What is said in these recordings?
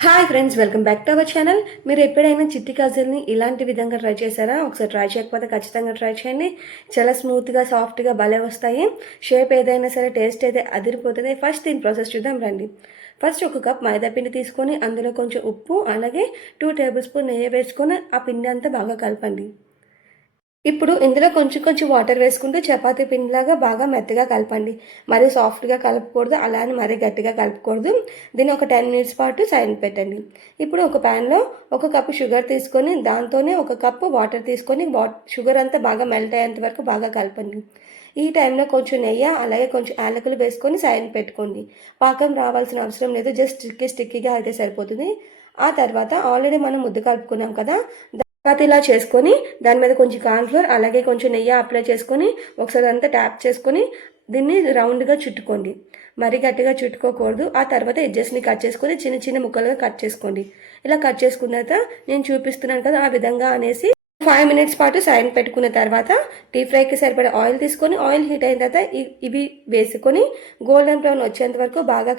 Hi friends, welcome back to our channel. మీరు ఎప్పుడైనా చిట్టి గాజుల్ని ఇలాంటి విధంగా ట్రై చేశారా? ఒకసారి ట్రై చేయకపోతే ఖచ్చితంగా ట్రై చేయండి. చాలా స్మూత్గా, సాఫ్ట్గా భలే వస్తాయి. షేప్ ఏదైనా సరే, టేస్ట్ అయితే అదిరిపోతుంది. ఫస్ట్ దీని ప్రాసెస్ చూద్దాం రండి. ఫస్ట్ ఒక కప్ మైదా పిండి తీసుకొని అందులో కొంచెం ఉప్పు, అలాగే 2 టేబుల్ స్పూన్ నెయ్యి వేసుకొని ఆ పిండి అంతా బాగా కలపండి. ఇప్పుడు ఇందులో కొంచెం కొంచెం వాటర్ వేసుకుంటూ చపాతీ పిండిలాగా బాగా మెత్తగా కలపండి. మరీ సాఫ్ట్గా కలపకూడదు, అలా అని మరీ గట్టిగా కలపకూడదు. దీన్ని ఒక 10 మినిట్స్ పాటు సైడ్ పెట్టండి. ఇప్పుడు ఒక ప్యాన్లో ఒక కప్పు షుగర్ తీసుకొని దాంతోనే ఒక కప్పు వాటర్ తీసుకొని షుగర్ అంతా బాగా మెల్ట్ అయ్యేంత వరకు బాగా కలపండి. ఈ టైంలో కొంచెం నెయ్యి, అలాగే కొంచెం యాలకులు వేసుకొని సైడ్ పెట్టుకోండి. పాకం రావాల్సిన అవసరం లేదు, జస్ట్ స్టిక్కీగా అయితే సరిపోతుంది. ఆ తర్వాత ఆల్రెడీ మనం ముద్ద కలుపుకున్నాం కదా, చపాతీలా చేసుకొని దాని మీద కొంచెం కార్న్‌ఫ్లోర్, అలాగే కొంచెం నెయ్యి అప్లై చేసుకొని ఒకసారి అంతా ట్యాప్ చేసుకొని దీన్ని రౌండ్గా చుట్టుకోండి. మరీ గట్టిగా చుట్టుకోకూడదు. ఆ తర్వాత ఎడ్జెస్ని కట్ చేసుకొని చిన్న చిన్న ముక్కలుగా కట్ చేసుకోండి. ఇలా కట్ చేసుకున్న తర్వాత నేను చూపిస్తున్నాను కదా, ఆ విధంగా అనేసి 5 మినిట్స్ పాటు సైడ్ పెట్టుకున్న తర్వాత డీప్ ఫ్రైకి సరిపడే ఆయిల్ తీసుకొని, ఆయిల్ హీట్ అయిన తర్వాత ఇవి వేసుకొని గోల్డెన్ బ్రౌన్ వచ్చేంత వరకు బాగా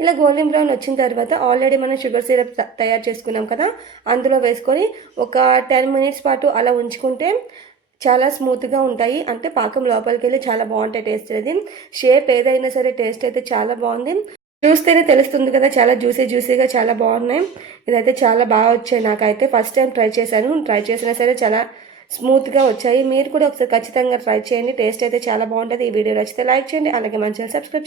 ఇలా గోల్డెన్ బ్రౌన్ వచ్చిన తర్వాత ఆల్రెడీ మనం షుగర్ సిరప్ తయారు చేసుకున్నాం కదా, అందులో వేసుకొని ఒక 10 మినిట్స్ పాటు అలా ఉంచుకుంటే చాలా స్మూత్గా ఉంటాయి. అంటే పాకం లోపలికి వెళ్ళి చాలా బాగుంటాయి. టేస్ట్ అనేది, షేప్ ఏదైనా సరే టేస్ట్ అయితే చాలా బాగుంది. చూస్తేనే తెలుస్తుంది కదా, చాలా జ్యూసీగా చాలా బాగున్నాయి. ఇదైతే చాలా బాగా వచ్చాయి. నాకైతే ఫస్ట్ టైం ట్రై చేశాను. ట్రై చేసినా సరే చాలా స్మూత్గా వచ్చాయి. మీరు కూడా ఒకసారి ఖచ్చితంగా ట్రై చేయండి. టేస్ట్ అయితే చాలా బాగుంటుంది. ఈ వీడియో నచ్చితే లైక్ చేయండి, అలాగే మన ఛానల్ సబ్స్క్రైబ్ చేయండి.